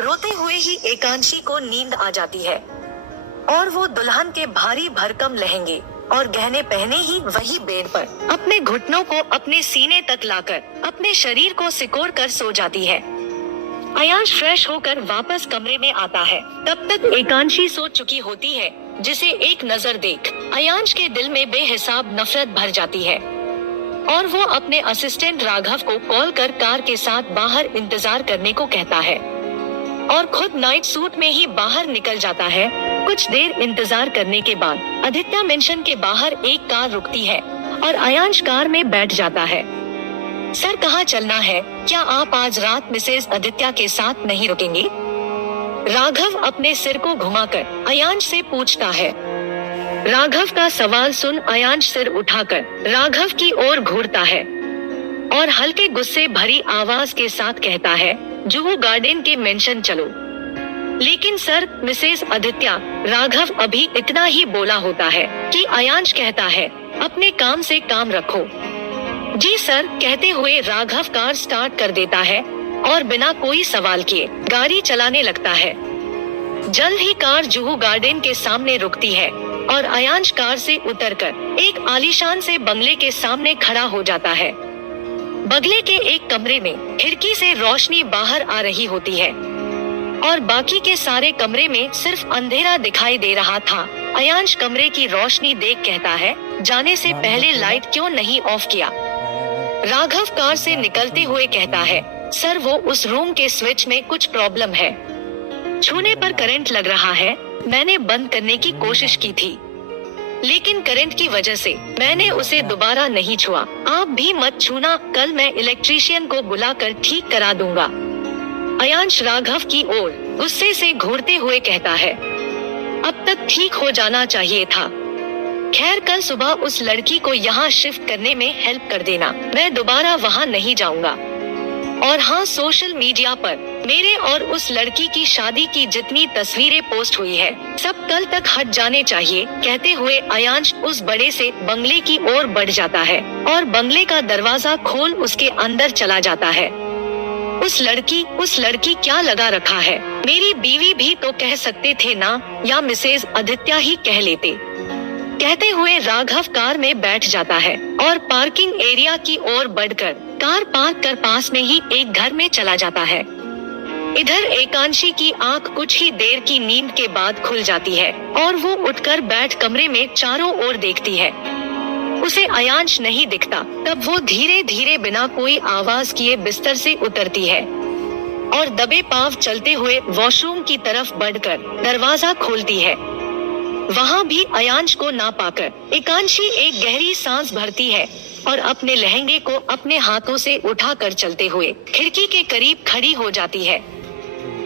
रोते हुए ही एकांशी को नींद आ जाती है और वो दुल्हन के भारी भरकम लहंगे और गहने पहने ही वही बेड पर अपने घुटनों को अपने सीने तक लाकर अपने शरीर को सिकोड़ कर सो जाती है। अयांश फ्रेश होकर वापस कमरे में आता है। तब तक एकांशी सो चुकी होती है, जिसे एक नजर देख अयांश के दिल में बेहिसाब नफरत भर जाती है और वो अपने असिस्टेंट राघव को कॉल कर कार के साथ बाहर इंतजार करने को कहता है और खुद नाइट सूट में ही बाहर निकल जाता है। कुछ देर इंतजार करने के बाद आदित्य मेंशन के बाहर एक कार रुकती है और अयांश कार में बैठ जाता है। सर, कहाँ चलना है? क्या आप आज रात मिसेज आदित्य के साथ नहीं रुकेंगे? राघव अपने सिर को घुमाकर अयांश से पूछता है। राघव का सवाल सुन अयांश सिर उठाकर राघव की ओर घूरता है और हल्के गुस्से भरी आवाज के साथ कहता है, जुहू गार्डन के मेंशन चलो। लेकिन सर, मिसेस आदित्य, राघव अभी इतना ही बोला होता है कि अयांश कहता है, अपने काम से काम रखो। जी सर, कहते हुए राघव कार स्टार्ट कर देता है और बिना कोई सवाल किए गाड़ी चलाने लगता है। जल्द ही कार जुहू गार्डन के सामने रुकती है और अयांश कार से उतरकर एक आलीशान से बंगले के सामने खड़ा हो जाता है। बंगले के एक कमरे में खिड़की से रोशनी बाहर आ रही होती है और बाकी के सारे कमरे में सिर्फ अंधेरा दिखाई दे रहा था। अयांश कमरे की रोशनी देख कहता है, जाने से पहले लाइट क्यों नहीं ऑफ किया? राघव कार से निकलते हुए कहता है, सर, वो उस रूम के स्विच में कुछ प्रॉब्लम है। छूने पर करंट लग रहा है। मैंने बंद करने की कोशिश की थी, लेकिन करंट की वजह से मैंने उसे दोबारा नहीं छुआ। आप भी मत छूना, कल मैं इलेक्ट्रीशियन को बुलाकर ठीक करा दूंगा। अयांश राघव की ओर गुस्से से घूरते हुए कहता है, अब तक ठीक हो जाना चाहिए था। खैर, कल सुबह उस लड़की को यहाँ शिफ्ट करने में हेल्प कर देना, मैं दोबारा वहाँ नहीं जाऊँगा। और हाँ, सोशल मीडिया पर मेरे और उस लड़की की शादी की जितनी तस्वीरें पोस्ट हुई है, सब कल तक हट जाने चाहिए। कहते हुए अयांश उस बड़े से बंगले की ओर बढ़ जाता है और बंगले का दरवाजा खोल उसके अंदर चला जाता है। उस लड़की क्या लगा रखा है? मेरी बीवी भी तो कह सकते थे ना, या मिसेज आदित्य ही कह लेते। कहते हुए राघव कार में बैठ जाता है और पार्किंग एरिया की ओर बढ़कर कार पार्क कर पास में ही एक घर में चला जाता है। इधर एकांशी की आंख कुछ ही देर की नींद के बाद खुल जाती है और वो उठकर बैठ कमरे में चारों ओर देखती है। उसे अयांश नहीं दिखता। तब वो धीरे धीरे बिना कोई आवाज किए बिस्तर से उतरती है और दबे पांव चलते हुए वॉशरूम की तरफ बढ़कर दरवाजा खोलती है। वहाँ भी अयांश को ना पाकर एकांशी एक गहरी सांस भरती है और अपने लहंगे को अपने हाथों से उठाकर चलते हुए खिड़की के करीब खड़ी हो जाती है।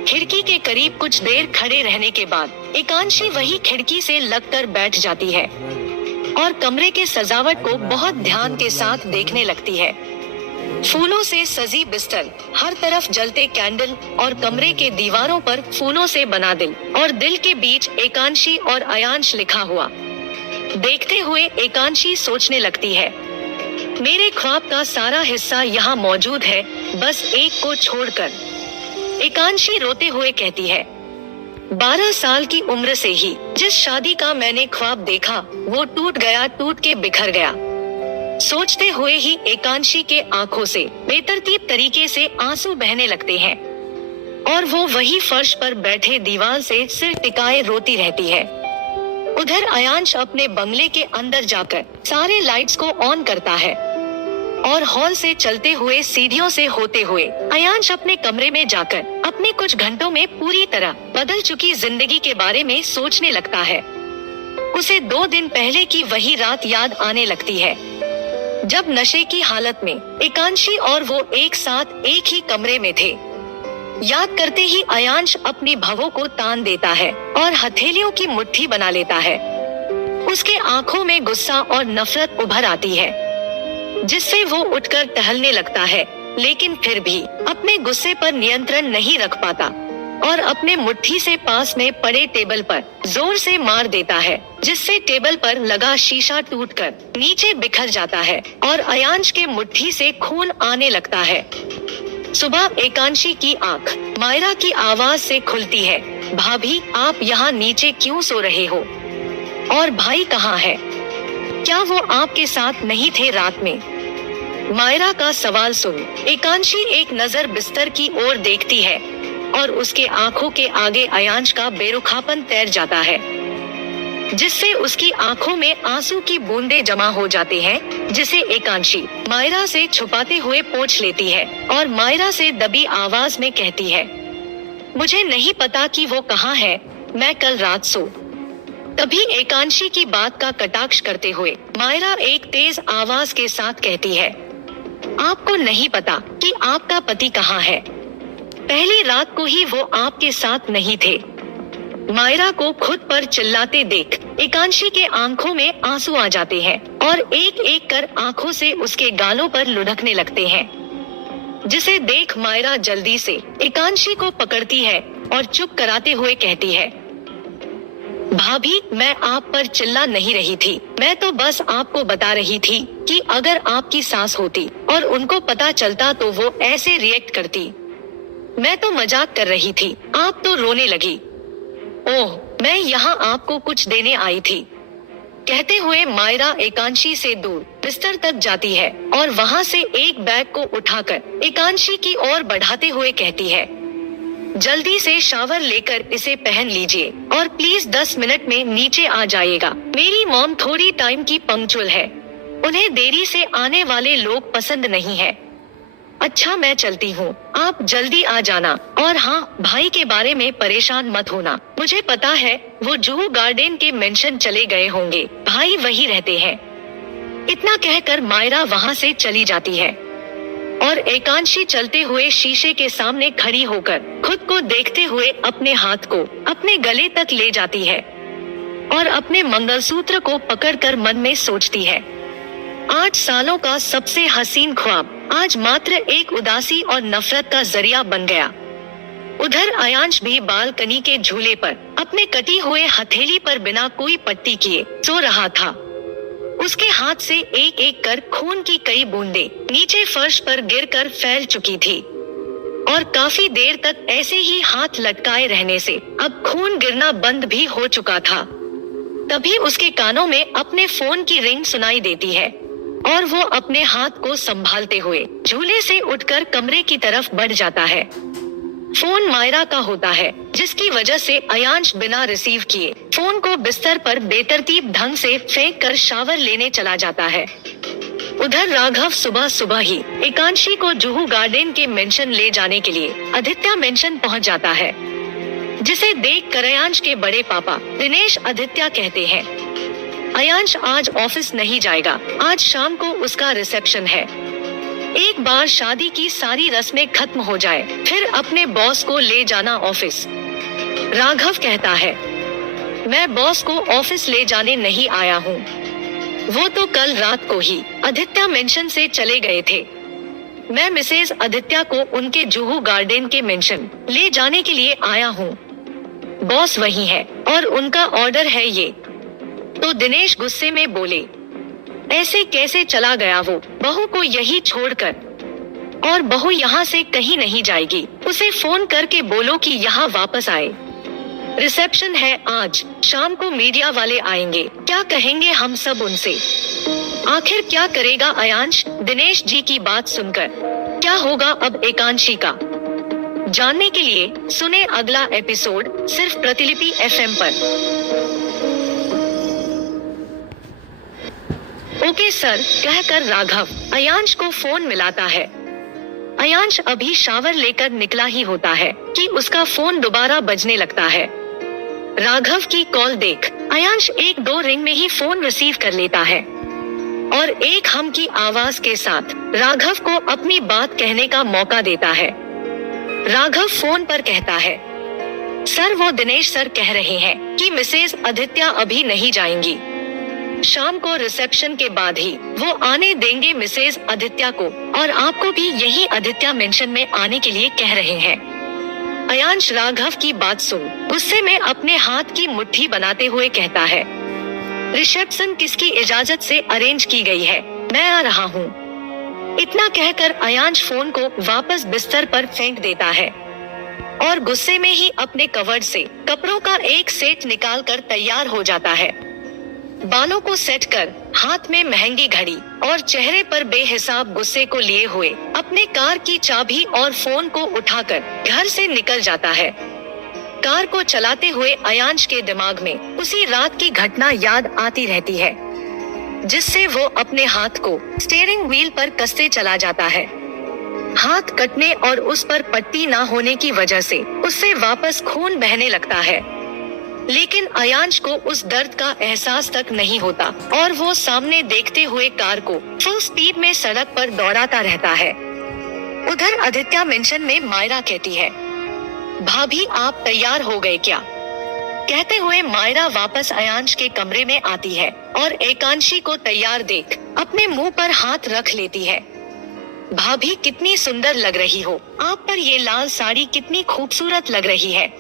खिड़की के करीब कुछ देर खड़े रहने के बाद एकांशी वही खिड़की से लगकर बैठ जाती है और कमरे के सजावट को बहुत ध्यान के साथ देखने लगती है। फूलों से सजी बिस्तर, हर तरफ जलते कैंडल और कमरे के दीवारों पर फूलों से बना दिल और दिल के बीच एकांशी और अयांश लिखा हुआ देखते हुए एकांशी सोचने लगती है, मेरे ख्वाब का सारा हिस्सा यहाँ मौजूद है, बस एक को छोड़कर। एकांशी रोते हुए कहती है, 12 साल की उम्र से ही जिस शादी का मैंने ख्वाब देखा वो टूट गया, टूट के बिखर गया। सोचते हुए ही एकांशी के आंखों से बेतरतीब तरीके से आंसू बहने लगते हैं और वो वही फर्श पर बैठे दीवार से सिर टिकाए रोती रहती है। उधर अयांश अपने बंगले के अंदर जाकर सारे लाइट्स को ऑन करता है और हॉल से चलते हुए सीढ़ियों से होते हुए अयांश अपने कमरे में जाकर अपने कुछ घंटों में पूरी तरह बदल चुकी जिंदगी के बारे में सोचने लगता है। उसे 2 दिन पहले की वही रात याद आने लगती है जब नशे की हालत में एकांशी और वो एक साथ एक ही कमरे में थे। याद करते ही अयांश अपनी भवों को तान देता है और हथेलियों की मुट्ठी बना लेता है। उसके आंखों में गुस्सा और नफरत उभर आती है, जिससे वो उठकर टहलने लगता है, लेकिन फिर भी अपने गुस्से पर नियंत्रण नहीं रख पाता और अपने मुट्ठी से पास में पड़े टेबल पर जोर से मार देता है, जिससे टेबल पर लगा शीशा टूटकर नीचे बिखर जाता है और अयांश के मुट्ठी से खून आने लगता है। सुबह एकांशी की आंख मायरा की आवाज से खुलती है। भाभी, आप यहाँ नीचे क्यों सो रहे हो? और भाई कहाँ है? क्या वो आपके साथ नहीं थे रात में? मायरा का सवाल सुन एकांशी एक नजर बिस्तर की ओर देखती है और उसके आंखों के आगे अयांश का बेरुखापन तैर जाता है, जिससे उसकी आंखों में आंसू की बूंदें जमा हो जाते हैं, जिसे एकांशी मायरा से छुपाते हुए पोंछ लेती है और मायरा से दबी आवाज में कहती है, मुझे नहीं पता कि वो कहाँ है, मैं कल रात सो। तभी एकांशी की बात का कटाक्ष करते हुए मायरा एक तेज आवाज के साथ कहती है, आपको नहीं पता कि आपका पति कहाँ है? पहली रात को ही वो आपके साथ नहीं थे। मायरा को खुद पर चिल्लाते देख एकांशी के आंखों में आंसू आ जाते हैं और एक एक कर आंखों से उसके गालों पर लुढ़कने लगते हैं, जिसे देख मायरा जल्दी से एकांशी को पकड़ती है और चुप कराते हुए कहती है, भाभी, मैं आप पर चिल्ला नहीं रही थी, मैं तो बस आपको बता रही थी कि अगर आपकी सास होती और उनको पता चलता तो वो ऐसे रिएक्ट करती। मैं तो मजाक कर रही थी, आप तो रोने लगी। ओह, मैं यहाँ आपको कुछ देने आई थी। कहते हुए मायरा एकांशी से दूर बिस्तर तक जाती है और वहाँ से एक बैग को उठाकर एकांशी की ओर बढ़ाते हुए कहती है, जल्दी से शावर लेकर इसे पहन लीजिए और प्लीज 10 मिनट में नीचे आ जाइएगा। मेरी मॉम थोड़ी टाइम की पंक्चुअल है, उन्हें देरी से आने वाले लोग पसंद नहीं है। अच्छा, मैं चलती हूँ, आप जल्दी आ जाना। और हाँ, भाई के बारे में परेशान मत होना, मुझे पता है वो जुहू गार्डन के मेंशन चले गए होंगे, भाई वही रहते हैं। इतना कहकर मायरा वहाँ से चली जाती है और एकांशी चलते हुए शीशे के सामने खड़ी होकर खुद को देखते हुए अपने हाथ को अपने गले तक ले जाती है और अपने मंगलसूत्र को पकड़कर मन में सोचती है, 8 सालों का सबसे हसीन ख्वाब आज मात्र एक उदासी और नफरत का जरिया बन गया। उधर अयांश भी बालकनी के झूले पर अपने कटी हुए हथेली पर बिना कोई पट्टी किए सो रहा था। उसके हाथ से एक एक कर खून की कई बूंदें नीचे फर्श पर गिरकर फैल चुकी थी और काफी देर तक ऐसे ही हाथ लटकाए रहने से अब खून गिरना बंद भी हो चुका था। तभी उसके कानों में अपने फोन की रिंग सुनाई देती है और वो अपने हाथ को संभालते हुए झूले से उठकर कमरे की तरफ बढ़ जाता है। फोन मायरा का होता है, जिसकी वजह से अयांश बिना रिसीव किए फोन को बिस्तर पर बेतरतीब ढंग से फेंक कर शावर लेने चला जाता है। उधर राघव सुबह सुबह ही एकांशी को जुहू गार्डन के मेंशन ले जाने के लिए आदित्य मेंशन पहुंच जाता है, जिसे देख कर अयांश के बड़े पापा दिनेश आदित्य कहते हैं, अयांश आज ऑफिस नहीं जाएगा, आज शाम को उसका रिसेप्शन है। एक बार शादी की सारी रस्में खत्म हो जाए फिर अपने बॉस को ले जाना ऑफिस। राघव कहता है, मैं बॉस को ऑफिस ले जाने नहीं आया हूँ, वो तो कल रात को ही आदित्य मेंशन से चले गए थे। मैं मिसेज आदित्य को उनके जुहू गार्डन के मेंशन ले जाने के लिए आया हूँ। बॉस वही है और उनका ऑर्डर है ये। तो दिनेश गुस्से में बोले, ऐसे कैसे चला गया वो, बहू को यही छोड़कर? और बहू यहाँ से कहीं नहीं जाएगी, उसे फोन करके बोलो कि यहाँ वापस आए। रिसेप्शन है आज, शाम को मीडिया वाले आएंगे, क्या कहेंगे हम सब उनसे? आखिर क्या करेगा अयांश दिनेश जी की बात सुनकर? क्या होगा अब एकांशी का? जानने के लिए सुने अगला एपिसोड सिर्फ प्रतिलिपि FM पर। ओके सर, कहकर राघव अयांश को फोन मिलाता है। अयांश अभी शावर लेकर निकला ही होता है कि उसका फोन दोबारा बजने लगता है। राघव की कॉल देख अयांश 1-2 रिंग में ही फोन रिसीव कर लेता है और एक हम की आवाज के साथ राघव को अपनी बात कहने का मौका देता है। राघव फोन पर कहता है, सर वो दिनेश सर कह रहे हैं कि मिसेज आदित्य अभी नहीं जाएंगी, शाम को रिसेप्शन के बाद ही वो आने देंगे मिसेज आदित्य को, और आपको भी यही आदित्य मेंशन में आने के लिए कह रहे हैं। अयांश राघव की बात सुन गुस्से में अपने हाथ की मुट्ठी बनाते हुए कहता है, रिसेप्शन किसकी इजाजत से अरेंज की गई है? मैं आ रहा हूँ। इतना कहकर अयांश फोन को वापस बिस्तर पर फेंक देता है और गुस्से में ही अपने कवर्ड से कपड़ों का एक सेट निकालकर तैयार हो जाता है। बालों को सेट कर, हाथ में महंगी घड़ी और चेहरे पर बेहिसाब गुस्से को लिए हुए अपने कार की चाबी और फोन को उठाकर घर से निकल जाता है। कार को चलाते हुए अयांश के दिमाग में उसी रात की घटना याद आती रहती है, जिससे वो अपने हाथ को स्टीयरिंग व्हील पर कसते चला जाता है। हाथ कटने और उस पर पट्टी ना होने की वजह से उससे वापस खून बहने लगता है, लेकिन अयांश को उस दर्द का एहसास तक नहीं होता और वो सामने देखते हुए कार को फुल स्पीड में सड़क पर दौड़ाता रहता है। उधर आदित्य मेंशन में मायरा कहती है, भाभी आप तैयार हो गए क्या? कहते हुए मायरा वापस अयांश के कमरे में आती है और एकांशी को तैयार देख अपने मुंह पर हाथ रख लेती है। भाभी कितनी सुंदर लग रही हो, आप पर ये लाल साड़ी कितनी खूबसूरत लग रही है,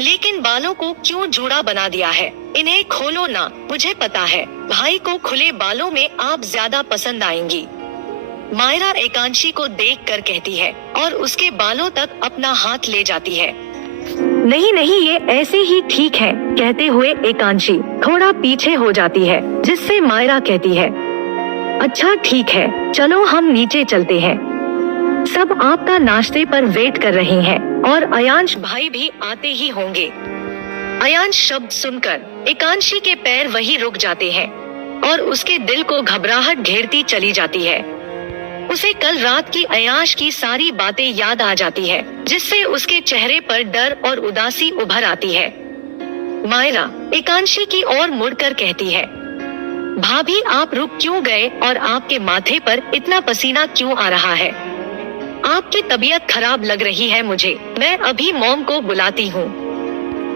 लेकिन बालों को क्यों जूड़ा बना दिया है? इन्हें खोलो ना, मुझे पता है भाई को खुले बालों में आप ज्यादा पसंद आएंगी। मायरा एकांशी को देखकर कहती है और उसके बालों तक अपना हाथ ले जाती है। नहीं नहीं, ये ऐसे ही ठीक है, कहते हुए एकांशी थोड़ा पीछे हो जाती है, जिससे मायरा कहती है, अच्छा ठीक है, चलो हम नीचे चलते हैं। सब आपका नाश्ते पर वेट कर रहे हैं और अयांश भाई भी आते ही होंगे। अयांश शब्द सुनकर एकांशी के पैर वहीं रुक जाते हैं और उसके दिल को घबराहट घेरती चली जाती है। उसे कल रात की अयांश की सारी बातें याद आ जाती है, जिससे उसके चेहरे पर डर और उदासी उभर आती है। मायरा एकांशी की ओर मुड़कर कहती है, भाभी आप रुक क्यों गए और आपके माथे पर इतना पसीना क्यों आ रहा है? आपकी तबीयत खराब लग रही है मुझे, मैं अभी मॉम को बुलाती हूँ।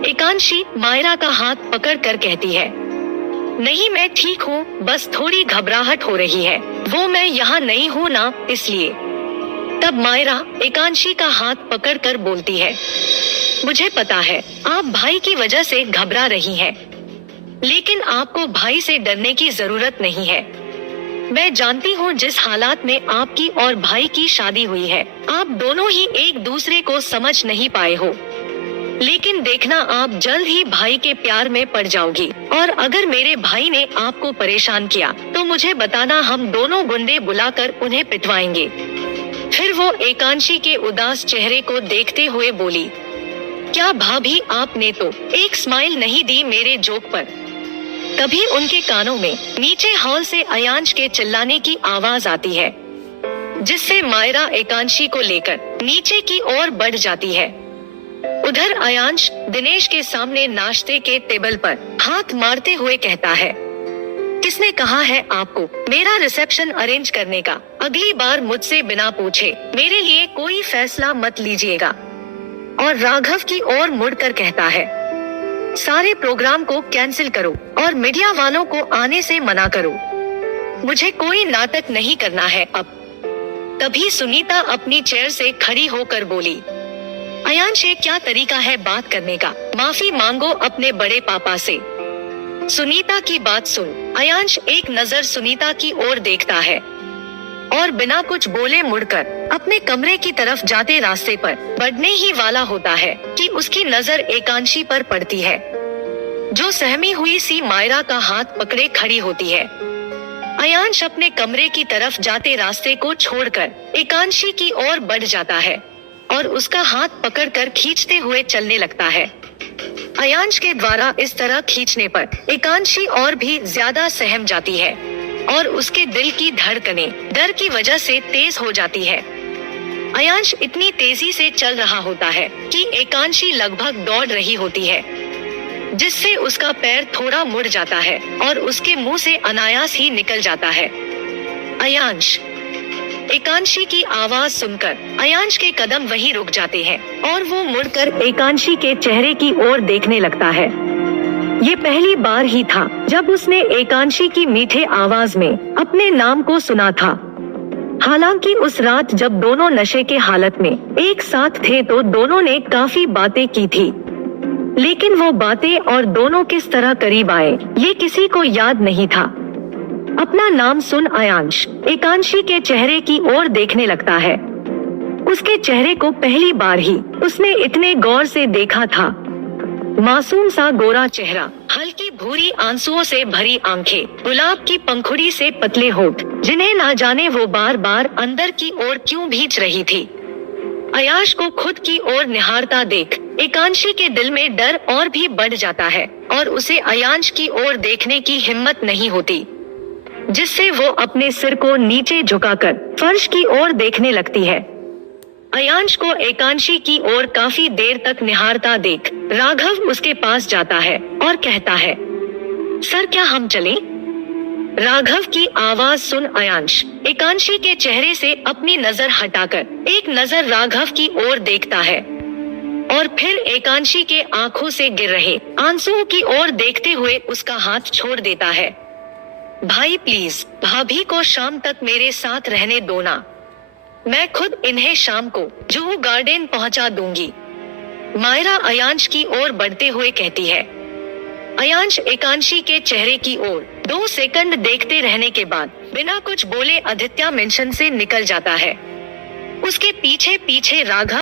एकांशी मायरा का हाथ पकड़कर कहती है, नहीं मैं ठीक हूँ, बस थोड़ी घबराहट हो रही है, वो मैं यहाँ नहीं हूँ ना इसलिए। तब मायरा एकांशी का हाथ पकड़कर बोलती है, मुझे पता है आप भाई की वजह से घबरा रही हैं, लेकिन आपको भाई से डरने की जरूरत नहीं है। मैं जानती हूँ जिस हालात में आपकी और भाई की शादी हुई है, आप दोनों ही एक दूसरे को समझ नहीं पाए हो, लेकिन देखना आप जल्द ही भाई के प्यार में पड़ जाओगी, और अगर मेरे भाई ने आपको परेशान किया तो मुझे बताना, हम दोनों गुंडे बुलाकर उन्हें पिटवाएंगे। फिर वो एकांशी के उदास चेहरे को देखते हुए बोली, क्या भाभी आपने तो एक स्माइल नहीं दी मेरे जोक पर? तभी उनके कानों में नीचे हॉल से अयांश के चिल्लाने की आवाज आती है, जिससे मायरा एकांशी को लेकर नीचे की ओर बढ़ जाती है। उधर अयांश दिनेश के सामने नाश्ते के टेबल पर हाथ मारते हुए कहता है, किसने कहा है आपको मेरा रिसेप्शन अरेंज करने का? अगली बार मुझसे बिना पूछे मेरे लिए कोई फैसला मत लीजिएगा। और राघव की ओर मुड़कर कहता है, सारे प्रोग्राम को कैंसिल करो और मीडिया वालों को आने से मना करो, मुझे कोई नाटक नहीं करना है अब। तभी सुनीता अपनी चेयर से खड़ी होकर बोली, अयांश ये क्या तरीका है बात करने का? माफी मांगो अपने बड़े पापा से। सुनीता की बात सुन अयांश एक नजर सुनीता की ओर देखता है और बिना कुछ बोले मुड़कर अपने कमरे की तरफ जाते रास्ते पर बढ़ने ही वाला होता है कि उसकी नजर एकांशी पर पड़ती है, जो सहमी हुई सी मायरा का हाथ पकड़े खड़ी होती है। अयांश अपने कमरे की तरफ जाते रास्ते को छोड़कर एकांशी की ओर बढ़ जाता है और उसका हाथ पकड़कर खींचते हुए चलने लगता है। अयांश के द्वारा इस तरह खींचने पर एकांशी और भी ज्यादा सहम जाती है और उसके दिल की धड़कनें डर की वजह से तेज हो जाती है। अयांश इतनी तेजी से चल रहा होता है कि एकांशी लगभग दौड़ रही होती है, जिससे उसका पैर थोड़ा मुड़ जाता है और उसके मुंह से अनायास ही निकल जाता है, अयांश। एकांशी की आवाज सुनकर अयांश के कदम वहीं रुक जाते हैं और वो मुड़कर एकांशी के चेहरे की ओर देखने लगता है। ये पहली बार ही था जब उसने एकांशी की मीठे आवाज में अपने नाम को सुना था। हालांकि उस रात जब दोनों नशे के हालत में एक साथ थे तो दोनों ने काफी बातें की थी, लेकिन वो बातें और दोनों किस तरह करीब आए ये किसी को याद नहीं था। अपना नाम सुन अयांश एकांशी के चेहरे की ओर देखने लगता है। उसके चेहरे को पहली बार ही उसने इतने गौर से देखा था। मासूम सा गोरा चेहरा, हल्की भूरी आंसुओं से भरी आंखें, गुलाब की पंखुड़ी से पतले होठ, जिन्हें ना जाने वो बार बार अंदर की ओर क्यों भींच रही थी। अयांश को खुद की ओर निहारता देख एकांशी के दिल में डर और भी बढ़ जाता है और उसे अयांश की ओर देखने की हिम्मत नहीं होती, जिससे वो अपने सिर को नीचे झुकाकर फर्श की ओर देखने लगती है। अयांश को एकांशी की ओर काफी देर तक निहारता देख राघव उसके पास जाता है और कहता है, सर क्या हम चलें? राघव की आवाज सुन अयांश एकांशी के चेहरे से अपनी नजर हटाकर एक नजर राघव की ओर देखता है और फिर एकांशी के आंखों से गिर रहे आंसुओं की ओर देखते हुए उसका हाथ छोड़ देता है। भाई प्लीज भाभी को शाम तक मेरे साथ रहने दो ना, मैं खुद इन्हें शाम को जुहू गार्डन पहुंचा दूंगी, मायरा अयांश की ओर बढ़ते हुए कहती है। अयांश एकांशी के चेहरे की ओर 2 सेकंड देखते रहने के बाद बिना कुछ बोले आदित्य मेंशन से निकल जाता है। उसके पीछे पीछे राघव